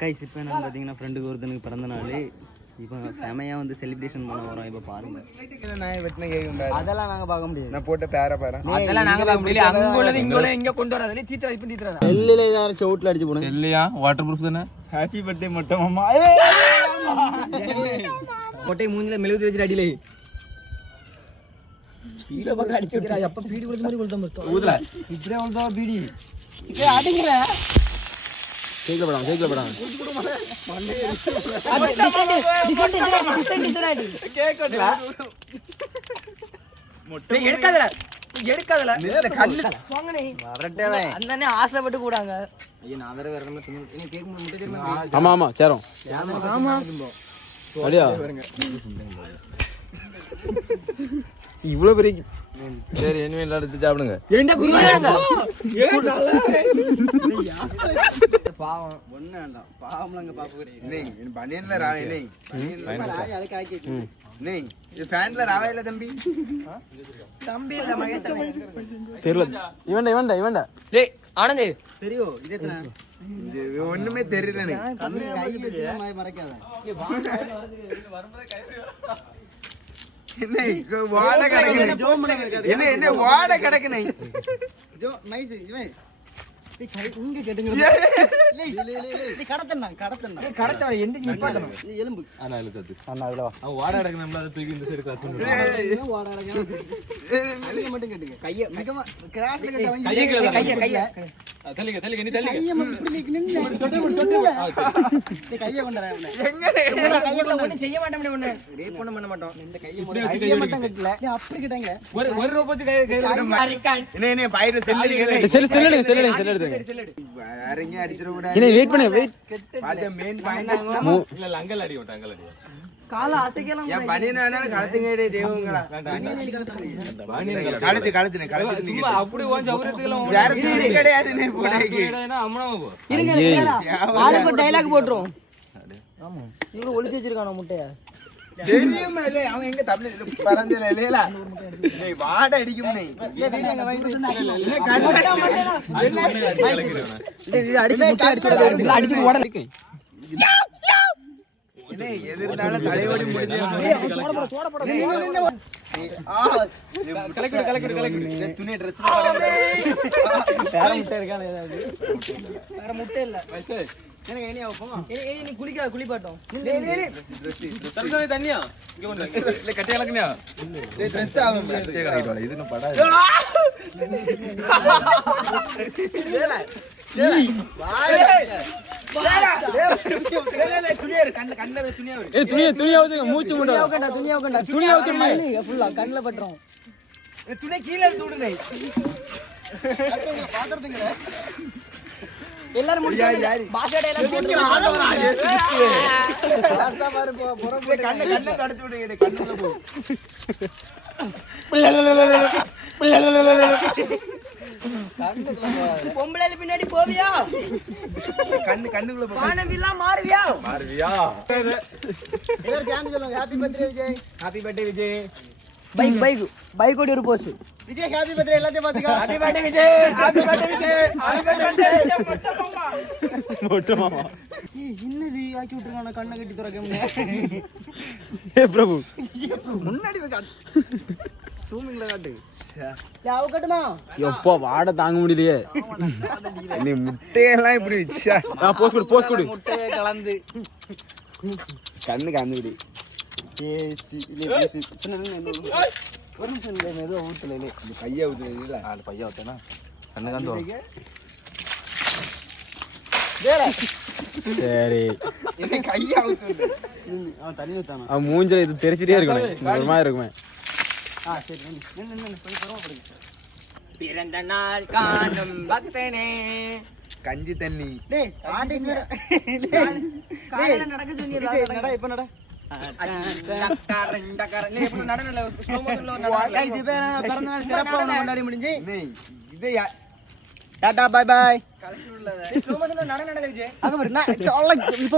Guys இப்போ நான் பார்த்தீங்கன்னா ஃப்ரெண்டுக்கு ஒருத்தனுக்கு பிறந்த நாள். இப்போ செமையாக வந்து செலிப்ரேஷன் பண்ண வரோம். இப்போ பாருங்க, அதெல்லாம் நாங்கள் பார்க்க முடியாது. நான் போட்ட பேர பாரு, அதெல்லாம் நாங்கள் பார்க்க முடியல. அங்கே உள்ளது இங்கே உள்ள இங்கே கொண்டு வராது. தீத்துறா இப்போ தீத்துறா எல்லையில் ஏதாவது சவுட்டில் அடிச்சு போடுங்க. இல்லையா வாட்டர் ப்ரூஃப் தானே. ஹாப்பி பர்த்டே மட்டும் மாமா. கொட்டை மூஞ்சில மெழுகு வச்சுட்டு அடியிலே பீட பக்கம் அடிச்சு விட்டுறா. எப்போ பீடி கொடுத்த மாதிரி கொடுத்த மாதிரி ஊதுல இப்படியே அவ்வளோ பீடி இப்போ அடிங்கிற கேட்கப்படாம கேட்கப்படாம எடுக்காதல எடுக்காதல வரட்டே ஆசைப்பட்டு கூடாங்க. ஆமா ஆமா சேரும் அப்படியா இவ்வளவு பெரிய. சரி இனிமே எல்லாம் எடுத்து சாப்பிடுங்க. பாவம் ஒண்ணு வேண்டாம். பாவம் அங்க பாப்ப கிடையாது. பனியன்ல ராவை இது ஃபேன்ல ராவை இல்ல தம்பி. தம்பி இல்ல மகேஷ் தெரியல. இவன்டா இவன்டா இவன்டா டேய் ஆனந்த் சரியோ இது எத்தனை இது ஒண்ணுமே தெரியல எனக்கு. கை வச்சு மறைக்காத. என்ன வாட கிடக்கு, என்ன என்ன வாட கிடக்கு. ஜோ நைஸ் இவன் இங்க கேட்டுங்க. கடத்தண்ணா கடத்தண்ணா கடத்த எந்திரிச்சு நிப்பாட்டணும். நீ எலும்பு அண்ணா இழுத்து அண்ணா அதுல வா. அவன் வாட கிடக்கு. நம்மள அதை தூக்கி இந்த சைடு காத்து கையை மட்டும் கேட்டுங்க. கையை மிகமா கிராஸ்ல கட்டவங்க கைய கைய தள்ளிக்க தள்ளிக்க நீ தள்ளிக்க. கையை மட்டும் இப்படி நின்னு தொட்டு நீ கையை கொண்டறா. எங்க கைய ஒண்ணும் செய்ய மாட்டோம். ஒண்ணு ரேப் பண்ண மாட்டோம். இந்த கையை மட்டும் கட்டல. நீ அப்படி கேட்டங்க. ஒரு ரூபாய் கை என்ன என்ன பையில செல்லு இருக்கு. செல்லு வேற எங்க அடிச்சிர கூட. இனி வெயிட் பண்ணு வெயிட். பாத்த மெயின் பாயிண்ட் இல்ல அங்கல் அடி விட்டாங்க. அங்கல் அடி கால அசைக்கலாம். ஏன் பனியனானா கழுத்துங்கடே தேவங்களா. கழுத்து கழுத்துனே கழுத்து சும்மா அப்படி ஓஞ்ச அவரத்துக்குலாம் வேற தீரி கிடையாது. நீ போடேக்கு அம்மனமா போ. இருங்க ஆளுக்கு டயலாக் போட்றோம். ஆமா இவங்க ஒளிச்சு வச்சிருக்கானோ முட்டைய. தெரியுமா இல்ல அவன் எங்க தமிழ் பறந்தல இல்லல. டேய் வாட அடிக்கும் நீ. வீடியோங்க வைத்து இல்ல கண்ண இது அடிச்சு முட்டை அடிச்சு அடிச்சு ஓட. என்ன எதிர்னால தலையோடி முடிஞ்சே. சோட போட கலக்கிடு கலக்கிடு கலக்கிடு. துணி Dress வேற முட்டை இருக்கானே ஏதாவது. வேற முட்டை இல்ல. எனக்கு ஏனியா போமா. நீ குளிக்க குளிப்பாட்டோம். தரசனே தண்ணியா இங்க கொண்டு இல்ல கட்டை கலக்குனியா. டேய் Dress ஆவும் கட்டை கலக்கிடுவாளே. இது என்ன படா. ஏல மூச்சு கண்ணில் பட்டுரும். துணை கீழே எடுத்து விடுங்க. எல்லாரும் பொம்பளை பின்னாடி போவியா? கண்ணுக்குள்ள பானவில்லாம் மாறுவியா? மாறுவியா? எல்லாரும் சேர்ந்து சொல்லுங்க happy birthday Vijay. Happy birthday Vijay. Bike bike bike ஓடி ஒரு போஸ். விஜய் ஹாப்பி பர்த்டே எல்லாத்தையும் பாத்துக்க. Happy birthday Vijay. Happy birthday Vijay. Happy birthday மொட்டை மாமா. என்னது ஆக்கி விட்டுருக்கான கண்ணை கட்டி துறக்க. ஏ பிரபு முன்னாடி காட்டு. ஜூமிங்ல காட்டு. கட்டுமா எப்போ வாட தாங்க முடியலையே. நீ முட்டையெல்லாம் இப்படி வச்சா போஸ்ட் கொடு முட்டையை கலந்து கண்ணு காந்துடி. ஒரு நிமிஷம் ஏதோ ஊத்துல கையை ஊத்துல பையா ஊத்தனா கண்ணு காந்து. சரி கையா ஊத்து. அவன் தண்ணி ஊத்தானா. அவன் மூஞ்சில இது தெரிச்சிட்டே இருக்கணும். ஒரு மாதிரி இருக்குமே. பிறந்த நாள் காணும் பக்தனே. கஞ்சி தண்ணி. காலையில நடக்க சொன்னீங்களா? நட இப்ப நட. கொண்டாடி முடிஞ்சு டாடா பை பை. இப்ப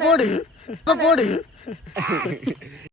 போடு போடு